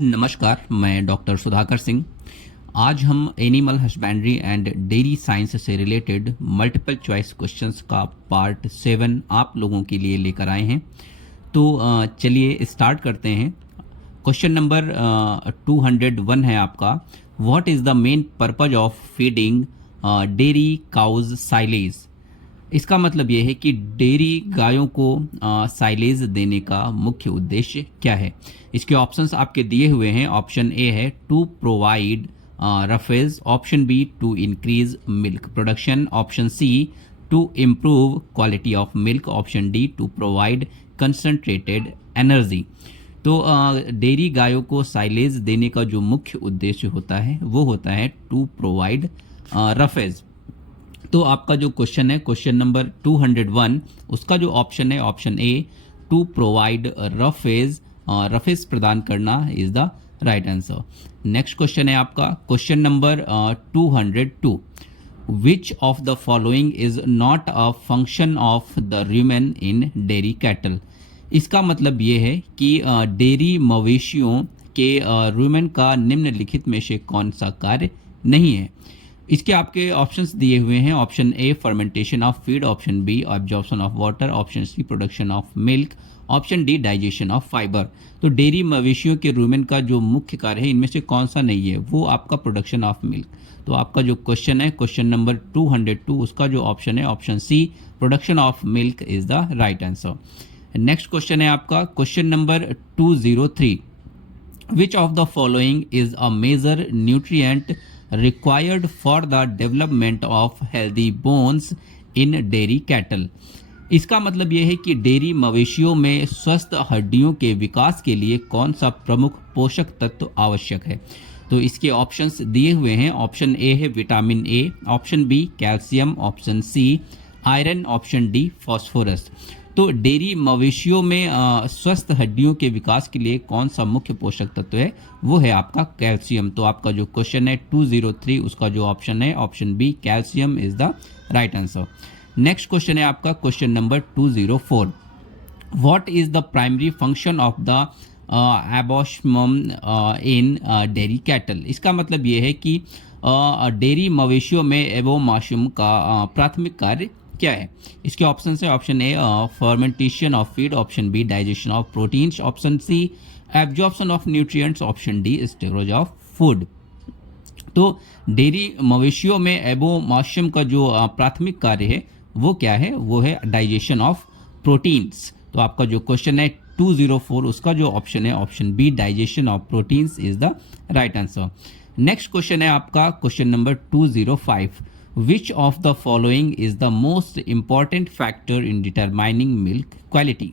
नमस्कार, मैं डॉक्टर सुधाकर सिंह। आज हम animal husbandry and dairy science से रिलेटेड मल्टीपल चॉइस क्वेश्चंस का पार्ट 7 आप लोगों के लिए लेकर आए हैं। तो चलिए स्टार्ट करते हैं। क्वेश्चन नंबर 201 है आपका। What is the main purpose of feeding dairy cows silage? इसका मतलब यह है कि डेयरी गायों को साइलेज देने का मुख्य उद्देश्य क्या है। इसके ऑप्शंस आपके दिए हुए हैं। ऑप्शन ए है to provide roughage, option B to increase milk production, option C to improve quality of milk, option D to provide concentrated energy. तो डेयरी गायों को साइलेज देने का जो मुख्य उद्देश्य होता है वो होता है टू प्रोवाइड रफेज। तो आपका जो क्वेश्चन है क्वेश्चन नंबर 201, उसका जो ऑप्शन है option A to provide roughage, roughage प्रदान करना is the right answer. Next question है आपका question number 202। Which of the following is not a function of the rumen in dairy cattle? इसका मतलब ये है कि डेयरी मवेशियों के रूमेन का निम्नलिखित में से कौन सा कार्य नहीं है। इसके आपके ऑप्शंस दिए हुए हैं। Option A fermentation of feed, option B absorption of water, option C production of milk, option D digestion of fibre. तो डेयरी मवेशियों के रूमेन का जो मुख्य कार्य है इनमें से कौन सा नहीं है, वो आपका प्रोडक्शन ऑफ मिल्क। तो आपका जो क्वेश्चन है क्वेश्चन नंबर 202, उसका जो ऑप्शन है option C production of milk is the right answer. Next question है आपका question number 203। Which of the following is a major nutrient required for the development of healthy bones in dairy cattle? इसका मतलब यह है कि dairy मवेशियों में स्वस्थ हड्डियों के विकास के लिए कौन सा प्रमुख पोषक तत्व आवश्यक है। तो इसके ऑप्शंस दिए हुए हैं। ऑप्शन ए है vitamin A, option B calcium, option C iron, option D phosphorus. तो डेयरी मवेशियों में स्वस्थ हड्डियों के विकास के लिए कौन सा मुख्य पोषक तत्व है, वो है आपका कैल्शियम। तो आपका जो क्वेश्चन है 203, उसका जो ऑप्शन है option B calcium is the right answer. Next question है आपका question number 204। What is the primary function of the abomasum in dairy cattle? इसका मतलब ये है कि डेयरी मवेशियों में एबोमाशम का प्राथमिक कार्य क्या है। इसके ऑप्शन है option A fermentation of feed, option B digestion of proteins, option C absorption of nutrients, option D storage of food. तो डेयरी मवेशियों में एबोमाशम का जो प्राथमिक कार्य है वो क्या है, वो है डाइजेशन ऑफ प्रोटीन्स। तो आपका जो क्वेश्चन है 204, उसका जो ऑप्शन है option B digestion of proteins is the right answer. Next question है आपका question number 205। Which of the following is the most important factor in determining milk quality?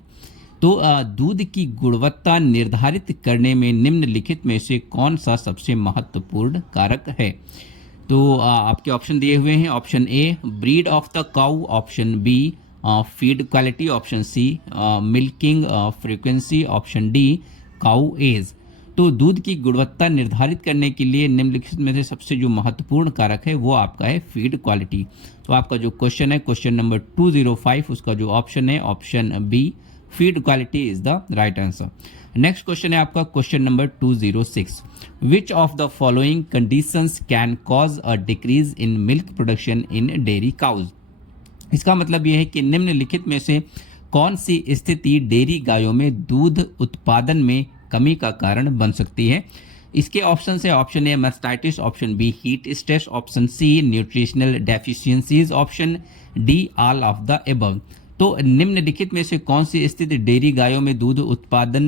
तो दूध की गुणवत्ता निर्धारित करने में निम्नलिखित में से कौन सा सबसे महत्वपूर्ण कारक है। तो आपके ऑप्शन दिए हुए हैं। Option A breed of the cow, option B feed quality, option C milking frequency, option D cow age. तो दूध की गुणवत्ता निर्धारित करने के लिए निम्नलिखित में से सबसे जो महत्वपूर्ण कारक है वो आपका है फीड क्वालिटी। तो आपका जो क्वेश्चन है क्वेश्चन नंबर 205, उसका जो ऑप्शन है option B feed quality is the right answer. Next question है आपका question number 206। Which of the following conditions can cause a decrease in milk production in dairy cows? इसका मतलब यह है कि निम्नलिखित में से कौन सी स्थिति डेयरी गायों में दूध उत्पादन में कमी का कारण बन सकती है। इसके ऑप्शन है option A mastitis, option B heat stress, option C nutritional deficiencies, option D all of the above. तो निम्नलिखित में से कौन सी स्थिति डेयरी गायों में दूध उत्पादन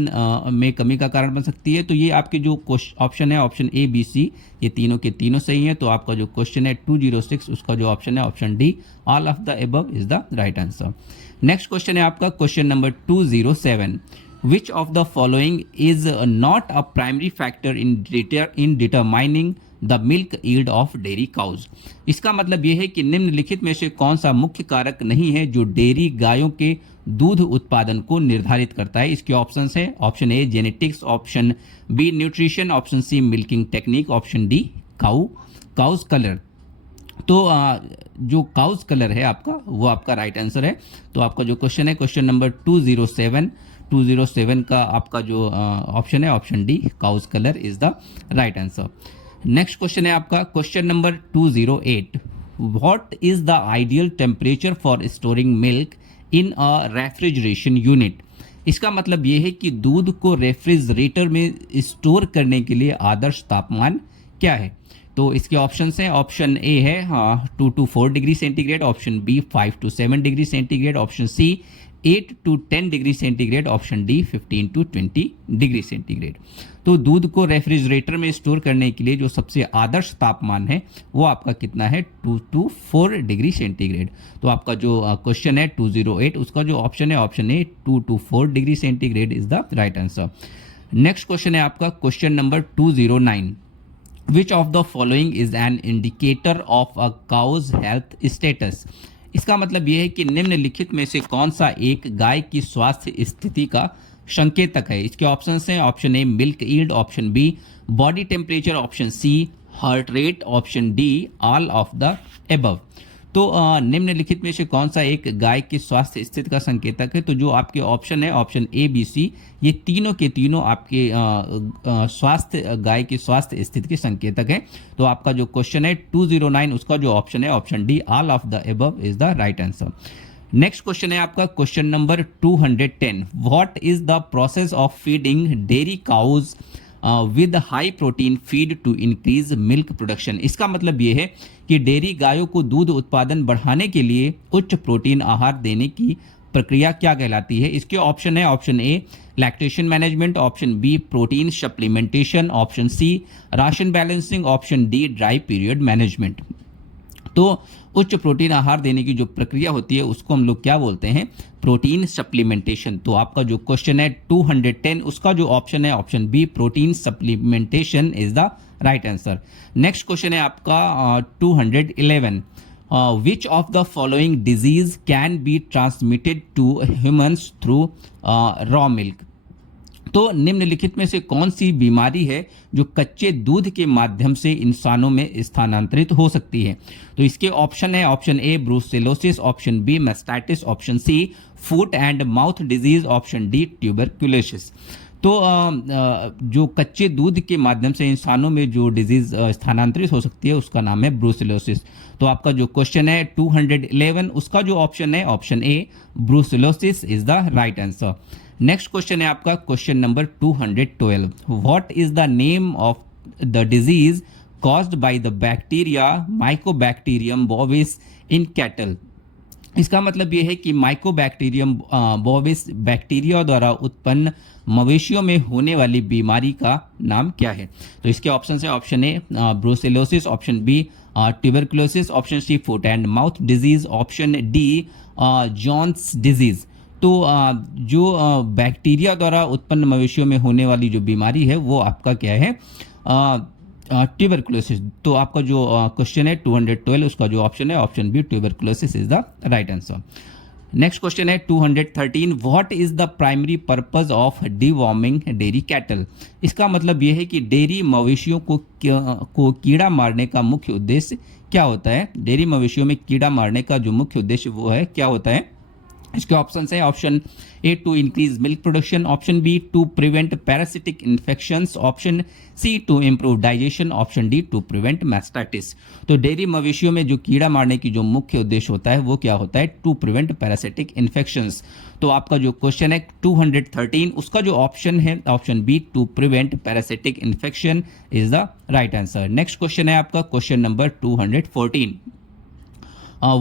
में कमी का कारण बन सकती है। तो ये आपके जो ऑप्शन है ऑप्शन ए बी सी, ये तीनों के तीनों सही हैं। तो आपका जो क्वेश्चन है 206, उसका जो ऑप्शन है option D all of the above is the right answer. Next question है आपका question number 207। Which of the following is not a primary factor in determining the milk yield of dairy cows? इसका मतलब यह है कि निम्नलिखित में से कौन सा मुख्य कारक नहीं है जो डेयरी गायों के दूध उत्पादन को निर्धारित करता है। इसके ऑप्शंस है option A genetics, option B nutrition, option C milking technique, option D cows colour. तो जो काउज कलर है आपका वो आपका राइट आंसर है। तो आपका जो क्वेश्चन है क्वेश्चन नंबर 207 207 का आपका जो ऑप्शन है option D cows colour is the right answer. Next question है आपका question number 208। What is the ideal temperature for storing milk in a refrigeration unit. इसका मतलब ये है कि दूध को रेफ्रिजरेटर में स्टोर करने के लिए आदर्श तापमान क्या है। तो इसके ऑप्शन हैं, ऑप्शन ए है 2 to 4 degree centigrade, option B 5 to 7 degree centigrade, option C 8 to 10 degree centigrade, option D 15 to 20 degree centigrade. तो दूध को रेफ्रिजरेटर में स्टोर करने के लिए जो सबसे आदर्श तापमान है वो आपका कितना है 2 to 4 डिग्री सेंटीग्रेड। तो आपका जो क्वेश्चन है 208 उसका जो ऑप्शन है option A 2 to 4 degree centigrade is the right answer. Next question है आपका question number 209। Which of the following is an indicator of a cow's health status? इसका मतलब यह है कि निम्नलिखित में से कौन सा एक गाय की स्वास्थ्य स्थिति का संकेतक है। इसके ऑप्शन हैं, option A milk yield, option B body temperature, option C heart rate, option D all of the above. तो निम्नलिखित में से कौन सा एक गाय की स्वास्थ्य स्थिति का संकेतक है। तो जो आपके ऑप्शन है ऑप्शन ए बी सी ये तीनों के तीनों आपके स्वास्थ्य गाय की स्वास्थ्य स्थिति के संकेतक हैं। तो आपका जो क्वेश्चन है 209 उसका जो ऑप्शन है option D all of the above is the right answer. Next question है आपका question number 210। What is the process of feeding dairy cows with high protein feed to increase milk production. इसका मतलब ये है कि dairy गायों को दूध उत्पादन बढ़ाने के लिए उच्च प्रोटीन आहार देने की प्रक्रिया क्या कहलाती है। इसके ऑप्शन है option A lactation management, option B protein supplementation, option C ration balancing, option D dry period management. तो उच्च प्रोटीन आहार देने की जो प्रक्रिया होती है उसको हम लोग क्या बोलते हैं प्रोटीन सप्लीमेंटेशन। तो आपका जो क्वेश्चन है 210 उसका जो ऑप्शन है option B protein supplementation is the right answer. Next question है आपका 211। Which of the following disease can be transmitted to humans through raw milk. तो निम्नलिखित में से कौन सी बीमारी है जो कच्चे दूध के माध्यम से इंसानों में स्थानांतरित हो सकती है। तो इसके ऑप्शन है option A brucellosis, option B mastitis, option C foot and mouth disease, option D tuberculosis. तो जो कच्चे दूध के माध्यम से इंसानों में जो डिजीज स्थानांतरित हो सकती है उसका नाम है ब्रूसेलोसिस। तो आपका जो क्वेश्चन है 211 उसका जो ऑप्शन है option A brucellosis is the right answer. Next question है आपका question number 212। What is the name of the disease caused by the bacteria Mycobacterium bovis in cattle. इसका मतलब यह है कि माइकोबैक्टीरियम बोविस बैक्टीरिया द्वारा उत्पन्न मवेशियों में होने वाली बीमारी का नाम क्या है। तो इसके ऑप्शन है option A brucellosis, option B tuberculosis, option C foot and mouth disease, option D Johne's disease. तो जो बैक्टीरिया द्वारा उत्पन्न मवेशियों में होने वाली जो बीमारी है वो आपका क्या है ट्यूबरकुलोसिस। तो आपका जो क्वेश्चन है 212 उसका जो ऑप्शन है option B tuberculosis is the right answer. Next question है 213। What is the primary purpose of deworming dairy cattle. इसका मतलब यह है कि डेयरी मवेशियों को कीड़ा मारने का मुख्य उद्देश्य क्या होता है। डेयरी मवेशियों में कीड़ा मारने का जो मुख्य उद्देश्य वो है क्या होता है। इसके ऑप्शन है option A to increase milk production, option B to prevent parasitic infections, option C to improve digestion, option D to prevent mastitis. तो डेयरी मवेशियों में जो कीड़ा मारने की जो मुख्य उद्देश्य होता है वो क्या होता है टू प्रिवेंट पैरासिटिक इन्फेक्शंस। तो आपका जो क्वेश्चन है 213 उसका जो ऑप्शन है option B to prevent parasitic infection is the right answer. Next question है आपका question number 214।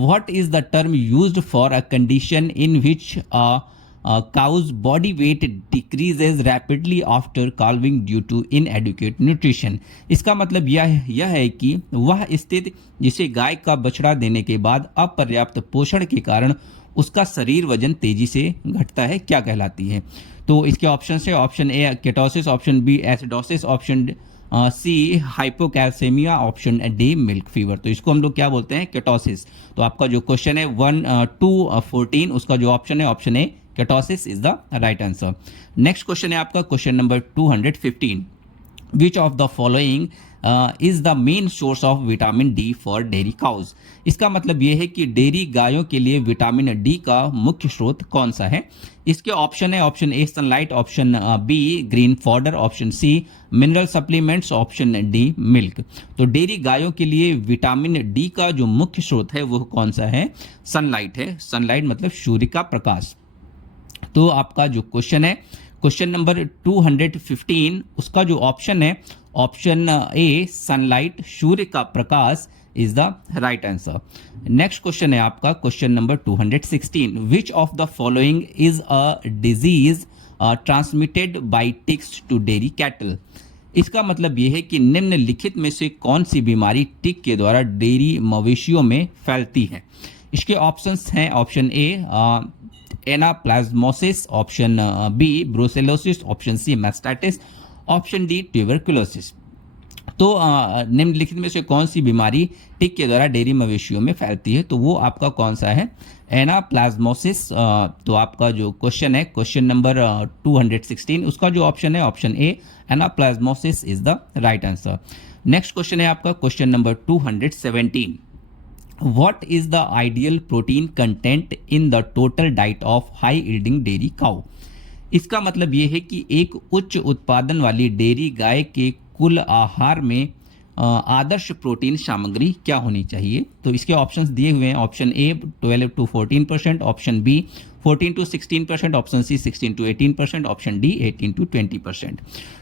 What is the term used for a condition in which a cow's body weight decreases rapidly after calving due to inadequate nutrition। इसका मतलब यह है कि वह स्थिति जिसे गाय का बछड़ा देने के बाद अपर्याप्त पोषण के कारण उसका शरीर वजन तेजी से घटता है क्या कहलाती है। तो इसके ऑप्शन है option A ketosis, option B acidosis, option C hypocalcaemia, option D milk fever. तो इसको हम लोग क्या बोलते हैं केटोसिस। तो आपका जो क्वेश्चन है 214 उसका जो ऑप्शन है option A ketosis is the right answer. Next question है आपका question number 215। Which of the following is the main source of vitamin D for dairy cows. इसका मतलब ये है कि डेयरी गायों के लिए विटामिन डी का मुख्य स्रोत कौन सा है। इसके ऑप्शन है, option A sunlight, option B green fodder, option C mineral supplements, option D milk. तो डेयरी गायों के लिए विटामिन डी का जो मुख्य स्रोत है वो कौन सा है? सनलाइट है। सनलाइट मतलब सूर्य का प्रकाश। तो आपका जो क्वेश्चन है, क्वेश्चन नंबर 215, उसका जो ऑप्शन है, ऑप्शन ए सनलाइट, सूर्य का प्रकाश is the right answer. Next question है आपका question number 216, which of the following is a disease transmitted by ticks to dairy cattle. इसका मतलब यह है कि निम्नलिखित में से कौन सी बीमारी टिक के द्वारा डेयरी मवेशियों में फैलती है। इसके ऑप्शंस हैं, option A anaplasmosis, option B brucellosis, option C mastitis, option D tuberculosis. तो निम्नलिखित में से कौन सी बीमारी टिक के द्वारा डेयरी मवेशियों में फैलती है? तो वो आपका कौन सा है? एनाप्लाज्मोसिस। तो आपका जो क्वेश्चन है, क्वेश्चन नंबर 216, उसका जो ऑप्शन है, option A anaplasmosis is the right answer. Next question है आपका question number 217, What is the ideal protein content in the total diet of high yielding dairy cow? इसका मतलब ये है कि एक उच्च उत्पादन वाली डेयरी गाय के कुल आहार में आदर्श प्रोटीन सामग्री क्या होनी चाहिए। तो इसके ऑप्शंस दिए हुए हैं, option A 12 to 14%, option B 14 to 16%, option C 16 to 18%, option D 18 to 20%।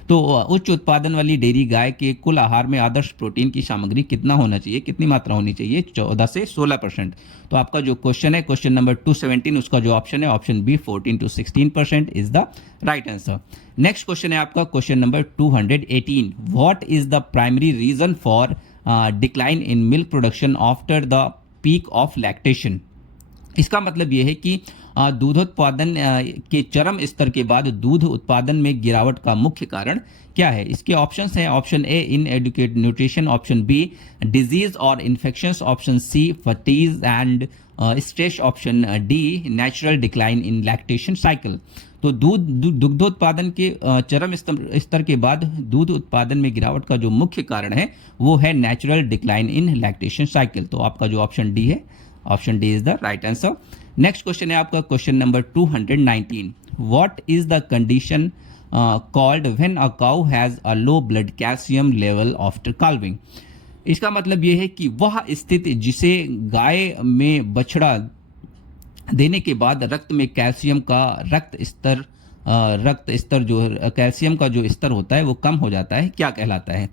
तो उच्च उत्पादन वाली डेयरी गाय के कुल आहार में आदर्श प्रोटीन की सामग्री कितना होना चाहिए, कितनी मात्रा होनी चाहिए? 14 से 16%। तो आपका जो क्वेश्चन है, क्वेश्चन नंबर 217, उसका जो ऑप्शन है, option B 14 to 16% is the right answer. Next question है आपका question number 218, what is the primary reason for decline in milk production after the peak of lactation. इसका मतलब यह है कि दूधोत्पादन के चरम स्तर के बाद दूध उत्पादन में गिरावट का मुख्य कारण क्या है। इसके ऑप्शंस हैं, option A inadequate nutrition, option B disease और infections, option C fatigue and stress, option D natural decline in lactation cycle. तो दुग्धोत्पादन के चरम स्तर के बाद दूध उत्पादन में गिरावट का जो मुख्य कारण है वो है natural decline in lactation cycle. तो आपका जो ऑप्शन डी है, option D is the right answer. Next question है आपका question number 219, what is the condition called when a cow has a low blood calcium level after calving. इसका मतलब यह है कि वह स्थिति जिसे गाय में बछड़ा देने के बाद रक्त में कैल्शियम का कैल्शियम का जो स्तर होता है वो कम हो जाता है, क्या कहलाता है।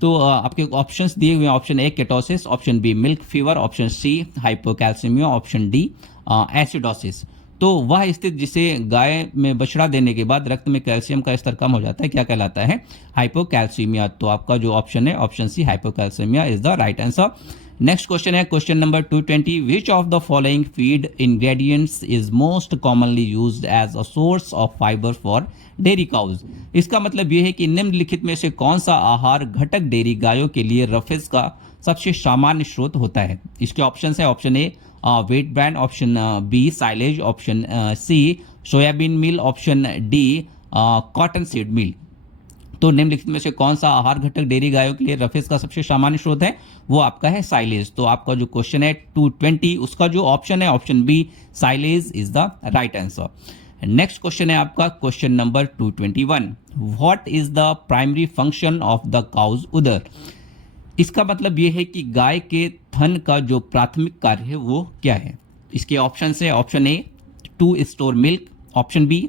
तो आपके ऑप्शंस दिए हुए हैं, option A ketosis, option B milk fever, option C hypocalcaemia, option D acidosis. तो वह स्थिति जिसे गाय में बछड़ा देने के बाद रक्त में कैल्शियम का स्तर कम हो जाता है, क्या कहलाता है? हाइपोकैल्सीमिया। तो आपका जो ऑप्शन है, option C hypocalcaemia is the right answer. Next question है question number 220, which of the following feed ingredients is most commonly used as a source of fibre for dairy cows. इसका मतलब यह है कि निम्नलिखित में से कौन सा आहार घटक डेयरी गायों के लिए रफेज का सबसे सामान्य स्रोत होता है। इसके ऑप्शन है, option A wheat bran, option B silage, option C soybean meal, option D cotton seed meal. तो निम्नलिखित में से कौन सा आहार घटक डेयरी गायों के लिए रफेज का सबसे सामान्य स्रोत है? वो आपका है साइलेज। तो आपका जो क्वेश्चन है 220, उसका जो ऑप्शन है, option B silage is the right answer. Next question है आपका question number 221, what is the primary function of the cow's udder. इसका मतलब यह है कि गाय के थन का जो प्राथमिक कार्य है वो क्या है। इसके ऑप्शन है, option A to store milk, option B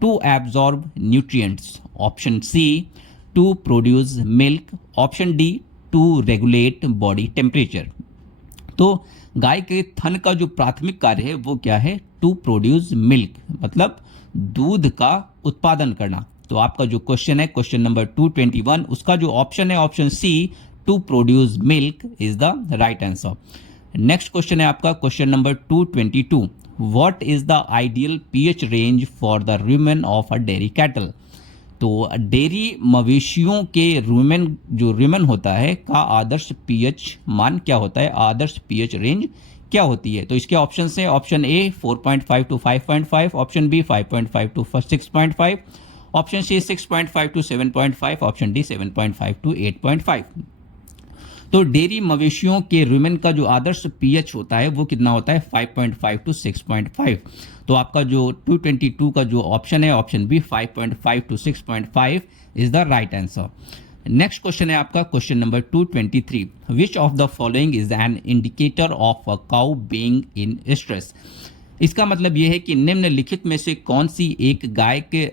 to absorb nutrients, option C to produce milk, option D to regulate body temperature. तो गाय के थन का जो प्राथमिक कार्य है वो क्या है? टू प्रोड्यूस मिल्क, मतलब दूध का उत्पादन करना। तो आपका जो क्वेश्चन है क्वेश्चन नंबर 221, उसका जो ऑप्शन है, option C to produce milk is the right answer. Next question है आपका question number 222, what is the ideal pH range for the rumen of a dairy cattle. तो डेयरी मवेशियों के rumen होता है का आदर्श पीएच मान क्या होता है, आदर्श पीएच रेंज क्या होती है। तो इसके ऑप्शन है, option A 4.5 to 5.5, option B 5.5 to 6.5, option C 6.5 to 7.5, option D 7.5 to 8.5। तो डेयरी मवेशियों के रुमेन का जो आदर्श पीएच होता है वो कितना होता है 5.5 टू 6.5। तो आपका जो 222 का जो ऑप्शन है option B 5.5 to 6.5 is the right answer. Next question है आपका question number 223, which of the following is an indicator of a cow being in stress. इसका मतलब यह है कि निम्नलिखित में से कौन सी एक गाय के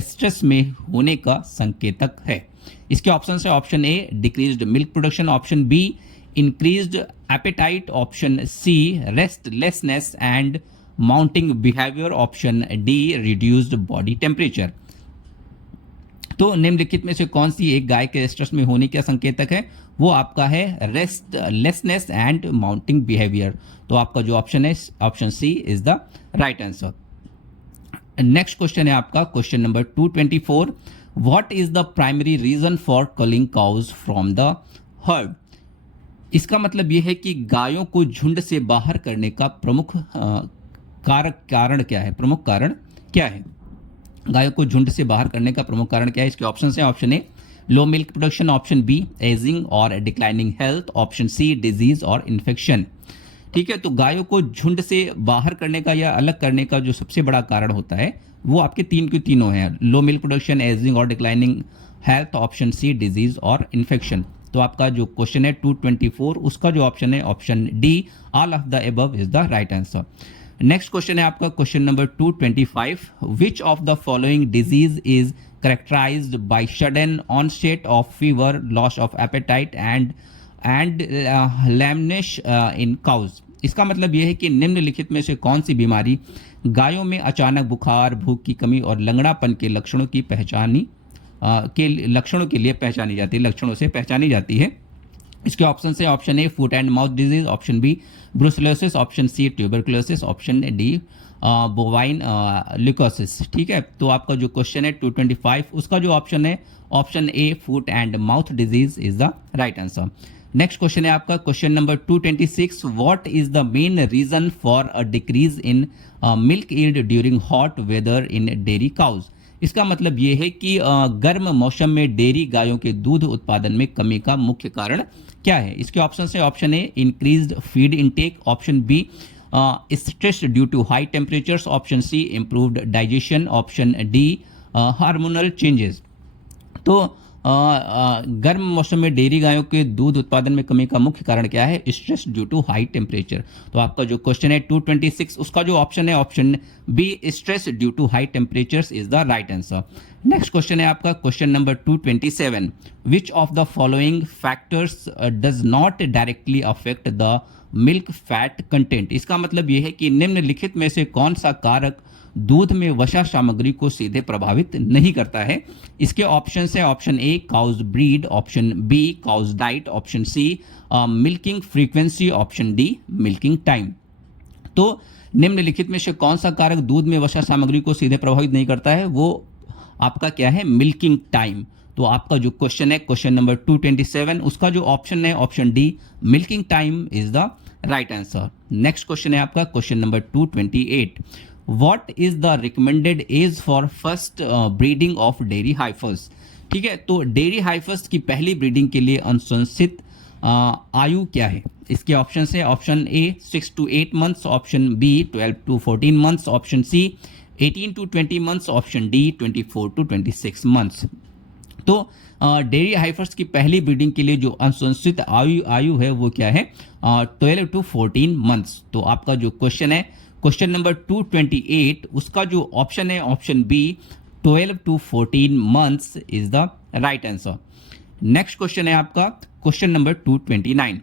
स्ट्रेस में होने का संकेतक है। इसके ऑप्शन है option A decreased milk production, option B increased appetite, option C restlessness and mounting behaviour, option D reduced body temperature. तो निम्नलिखित में से कौन सी एक गाय के स्ट्रेस में होने का संकेतक है, वो आपका है रेस्टलेसनेस एंड माउंटिंग बिहेवियर। तो आपका जो ऑप्शन है option C is the right answer. Next question है आपका question number 224, what is the primary reason for culling cows from the herd. इसका मतलब यह है कि गायों को झुंड से बाहर करने का प्रमुख कारण क्या है, प्रमुख कारण क्या है, गायों को झुंड से बाहर करने का प्रमुख कारण क्या है। इसके ऑप्शन है option A low milk production, option B ageing और declining health, option C disease और इन्फेक्शन। ठीक है, तो गायों को झुंड से बाहर करने का या अलग करने का जो सबसे बड़ा कारण होता है वो आपके तीन के तीनों हैं, लो मिल्क प्रोडक्शन, एजिंग और declining health, option C disease और इन्फेक्शन। तो आपका जो क्वेश्चन है 224 उसका जो ऑप्शन है option D all of the above is the right answer. Next question है आपका question number 225, which of the following disease is characterized by sudden onset of fever, loss of appetite and lameness in cows। इसका मतलब यह है कि निम्नलिखित में से कौन सी बीमारी गायों में अचानक बुखार, भूख की कमी और लंगड़ापन के लक्षणों के लिए पहचानी जाती है, लक्षणों से पहचानी जाती है। इसके ऑप्शन है option A foot and mouth disease, option B brucellosis, option C tuberculosis, option D bovine leukosis. ठीक है, तो आपका जो क्वेश्चन है 225 उसका जो ऑप्शन है option A foot and mouth disease is the right answer. Next question है आपका question number 226, what is the main reason for a decrease in milk yield during hot weather in dairy cows. इसका मतलब ये है कि गर्म मौसम में डेयरी गायों के दूध उत्पादन में कमी का मुख्य कारण क्या है। इसके ऑप्शन है option A increased feed intake, option B stress due to high temperatures, option C improved digestion, option D hormonal changes. तो गर्म मौसम में डेयरी गायों के दूध उत्पादन में कमी का मुख्य कारण क्या है, stress due to high temperature. तो आपका जो क्वेश्चन है 226 उसका जो ऑप्शन है option B stress due to high temperatures is the right answer. Next question है आपका question number 227, which of the following factors does not directly affect the milk fat content. इसका मतलब यह है कि निम्नलिखित में से कौन सा कारक दूध में वसा सामग्री को सीधे प्रभावित नहीं करता है। इसके ऑप्शन है option A cow's breed, option B cow's diet, option C milking frequency, option D milking time. तो निम्नलिखित में से कौन सा कारक दूध में वसा सामग्री को सीधे प्रभावित नहीं करता है, वो आपका क्या है मिल्किंग टाइम। तो आपका जो क्वेश्चन है क्वेश्चन नंबर 227 उसका जो ऑप्शन है option D milking time is the right answer. Next question है आपका question number 228, what is the recommended age for first breeding of dairy heifers. ठीक है, तो डेयरी हाइफर्स की पहली ब्रीडिंग के लिए अनुशंसित आयु क्या है। इसके ऑप्शन है option A 6 to 8 months, option B 12 to 14 months, option C 18 to 20 months, option D 24 to 26 months। तो डेयरी हाइफर्स की पहली ब्रीडिंग के लिए जो अनुशंसित आयु है वो क्या है 12 to 14 months। तो आपका जो क्वेश्चन है क्वेश्चन नंबर 228 उसका जो ऑप्शन है option B 12 to 14 months is the right answer. Next question है आपका question number 229,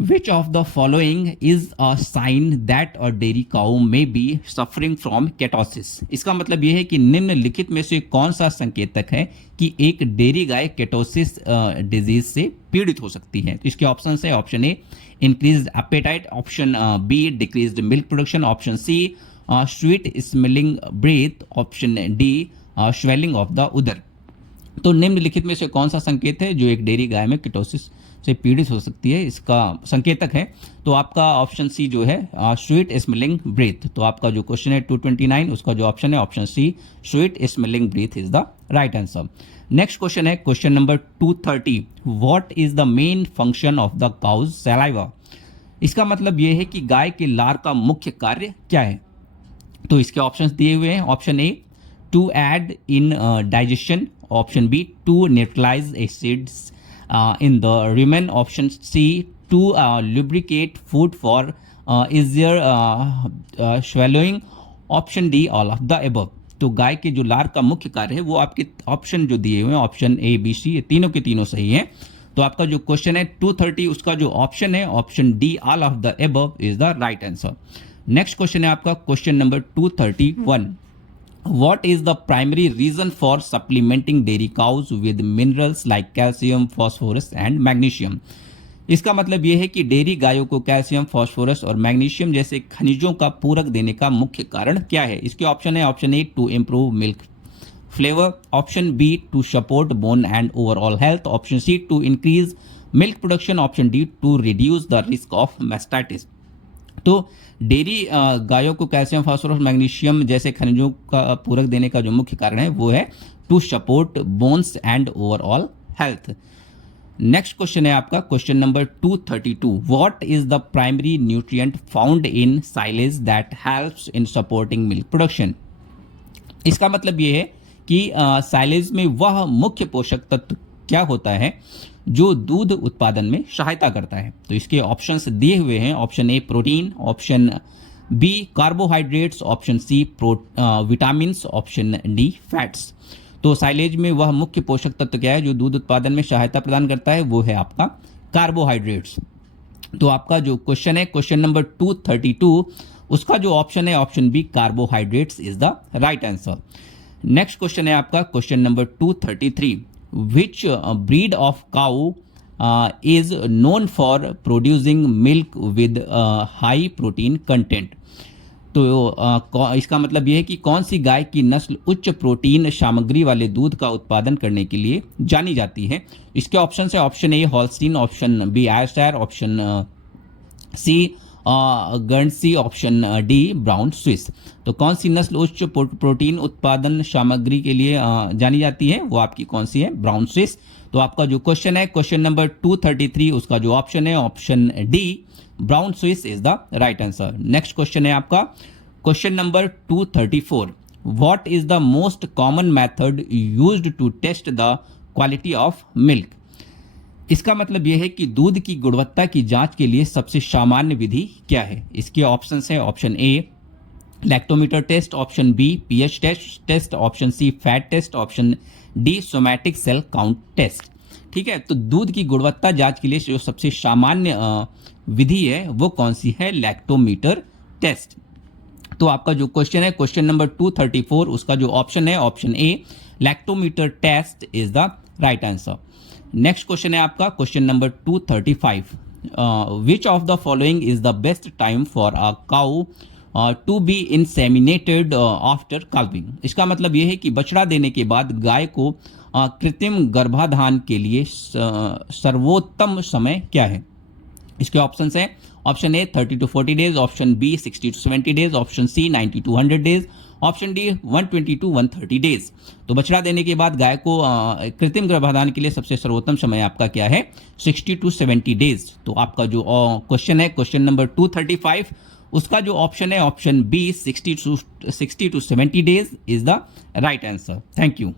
Which of the following is a sign that a dairy cow may be suffering from ketosis? इसका मतलब यह है कि निम्नलिखित में से कौन सा संकेतक है कि एक डेयरी गाय केटोसिस डिजीज से पीड़ित हो सकती है। तो इसके ऑप्शन है option A increased appetite, option B decreased milk production, option C sweet smelling breath, option D swelling of the udder. तो निम्नलिखित में से कौन सा संकेत है जो एक डेयरी गाय में कीटोसिस से पीड़ित हो सकती है, इसका संकेतक है? तो आपका ऑप्शन सी जो है स्वीट स्मेलिंग ब्रीथ। तो आपका जो क्वेश्चन है 229, उसका जो ऑप्शन है option C sweet smelling breath is the right answer. Next question है question number 230, what is the main function of the cow's saliva? इसका मतलब यह है कि गाय के लार का मुख्य कार्य क्या है? तो इसके ऑप्शंस दिए हुए हैं। Option A to aid in digestion, option B to neutralise acids in the rumen, option C to lubricate food for easier swallowing, option D all of the above। तो गाय के जो लार का मुख्य कार्य है वो आपके ऑप्शन जो दिए हुए हैं ऑप्शन ए बी सी, ये तीनों के तीनों सही हैं। तो आपका जो क्वेश्चन है 230, उसका जो ऑप्शन है option D all of the above is the right answer. Next question है आपका question number 231, what is the primary reason for supplementing dairy cows with minerals like calcium, phosphorus and magnesium? इसका मतलब यह है कि dairy गायों को calcium, phosphorus और मैग्नीशियम जैसे खनिजों का पूरक देने का मुख्य कारण क्या है? इसके ऑप्शन है option A to improve milk flavour, option B to support bone and overall health, option C to increase milk production, option D to reduce the risk of mastitis. तो डेयरी गायों को कैल्शियम, फास्फोरस, मैग्नीशियम जैसे खनिजों का पूरक देने का जो मुख्य कारण है वो है to support bones and overall health. Next question है आपका question number 232, what is the primary nutrient found in silage that helps in supporting milk production? इसका मतलब ये है कि साइलेज में वह मुख्य पोषक तत्व क्या होता है जो दूध उत्पादन में सहायता करता है? तो इसके ऑप्शंस दिए हुए हैं। Option A protein, option B carbohydrates, option C vitamin, option D fats. तो साइलेज में वह मुख्य पोषक तत्व क्या है जो दूध उत्पादन में सहायता प्रदान करता है? वो है आपका कार्बोहाइड्रेट्स। तो आपका जो क्वेश्चन है क्वेश्चन नंबर 232, उसका जो ऑप्शन है option B carbohydrates is the right answer. Next question है आपका question number 233, which breed of cow is known for producing milk with high protein content? तो इसका मतलब यह है कि कौन सी गाय की नस्ल उच्च प्रोटीन सामग्री वाले दूध का उत्पादन करने के लिए जानी जाती है? इसके ऑप्शन है option A Holstein, option B Ayrshire, option C Guernsey, option D Brown Swiss. तो कौन सी नस्ल उच्च प्रोटीन उत्पादन सामग्री के लिए जानी जाती है? वो आपकी कौन सी है? Brown Swiss. तो आपका जो क्वेश्चन है क्वेश्चन नंबर 233, उसका जो ऑप्शन है option D Brown Swiss is the right answer. Next question है आपका question number 234, what is the most common method used to test the quality of milk? इसका मतलब यह है कि दूध की गुणवत्ता की जांच के लिए सबसे सामान्य विधि क्या है? इसके ऑप्शंस है option A lactometer test, option B pH test, option C fat test, option D somatic cell count test. ठीक है, तो दूध की गुणवत्ता जांच के लिए जो सबसे सामान्य विधि है वो कौन सी है? Lactometer test. तो आपका जो क्वेश्चन है क्वेश्चन नंबर 234, उसका जो ऑप्शन है option A lactometer test is the right answer. Next question है आपका question number 235, which of the following is the best time for a cow to be inseminated after calving? इसका मतलब यह है कि बछड़ा देने के बाद गाय को कृत्रिम गर्भाधान के लिए सर्वोत्तम समय क्या है? इसके ऑप्शंस हैं option A 30 to 40 days, option B 60 to 70 days, option C 90 to 100 days, option D 120 to 130 days. तो बछड़ा देने के बाद गाय को कृत्रिम गर्भाधान के लिए सबसे सर्वोत्तम समय आपका क्या है? 60 to 70 डेज। तो आपका जो क्वेश्चन है क्वेश्चन नंबर 235, उसका जो ऑप्शन है option B 60 to 70 days is the right answer. Thank you.